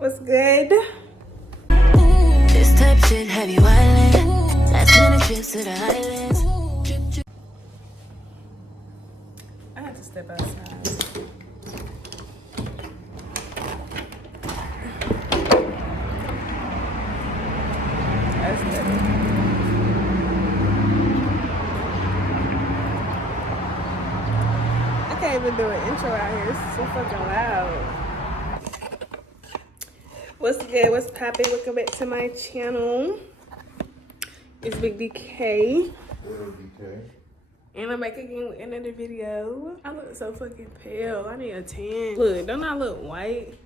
What's good? This type shit have you island. Last minute trips to the islands. I had to step outside. That's better. I can't even do an intro out here. It's so fucking loud. What's good? What's poppin'? Welcome back to my channel. It's Big DK. What up, DK? And I'm back again with another video. I look so fucking pale. I need a tan. Look, don't I look white?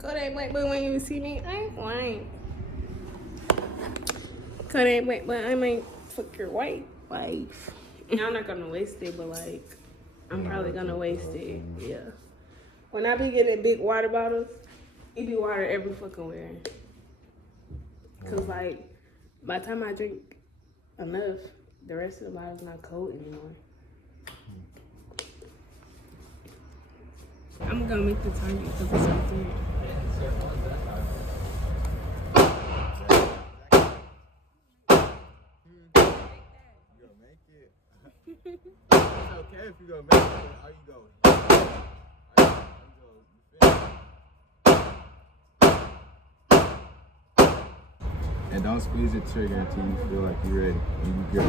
Kodak Black Boy, when you see me, I ain't white. Kodak Black Boy, I might fuck your white wife. I'm not gonna waste it, but like, I'm probably gonna waste it. Yeah. When I be getting big water bottles, it be water every fucking where. Cause like, by the time I drink enough, the rest of the bottle's not cold anymore. I'm gonna make the target because it's right there. You gonna make it? It's okay if you gonna make it, but how you going? And don't squeeze the trigger until you feel like you're ready. And you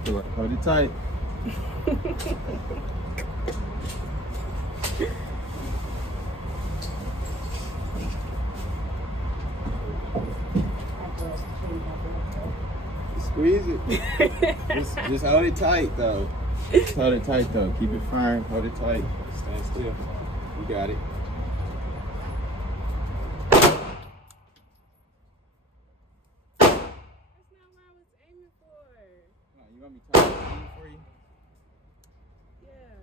good. Hold it tight. Squeeze it. just hold it tight though. Just hold it tight though. Keep it firm. Hold it tight. Stand still. You got it. That's not what I was aiming for. No, you want me to tight aim for you? Yeah.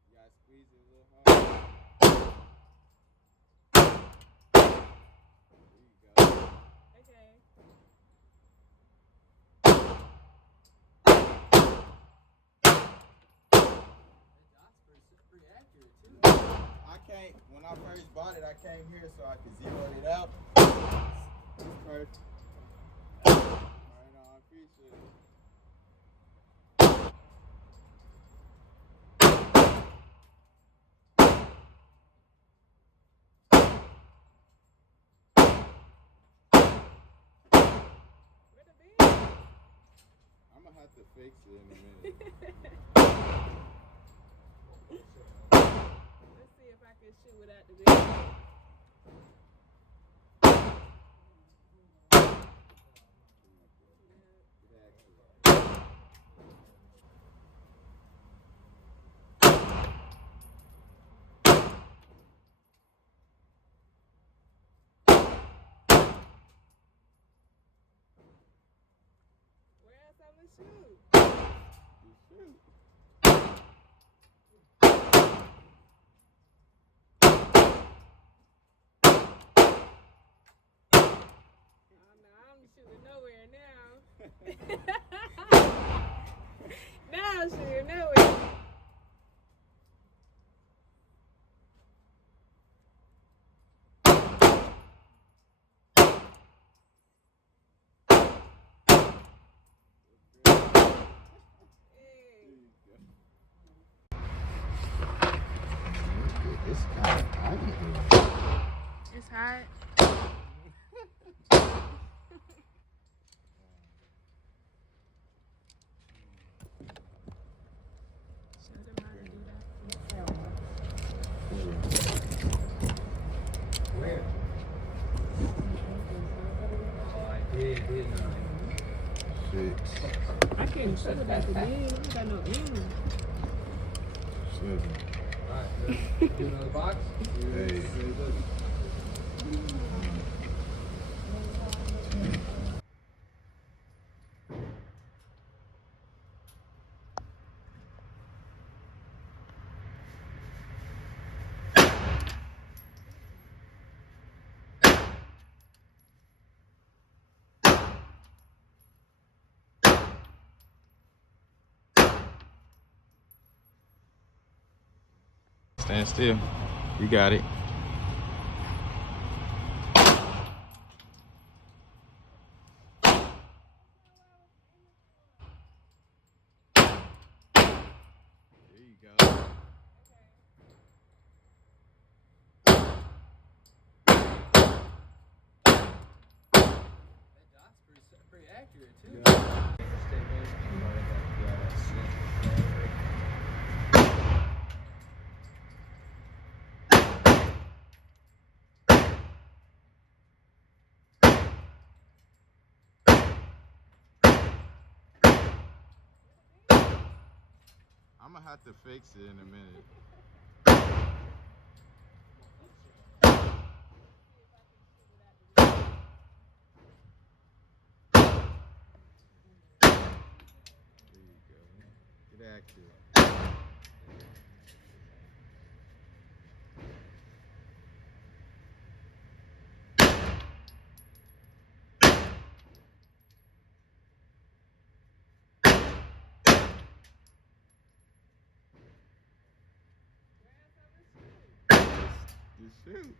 You gotta squeeze it a little hard. There you go. Okay. When I first bought it, I came here so I could zero it out. It's perfect. Right on, I appreciate it. Where the bed? I'm gonna have to fix it in a minute. Let's see if I can shoot without the bed. Where else I'm gonna shoot? You shoot. Oh no, I'm shooting nowhere now. Now I'm shooting nowhere. Hey. It's kind of hot in here. It's hot. Show them how to do that. Shit. I can't shoot without the bed. I don't got no aim. 7. Another box? Hey. Stand still. You got it. There you go. That dot's pretty accurate too. I'm gonna have to fix it in a minute. There you go. Get active. Just shoot.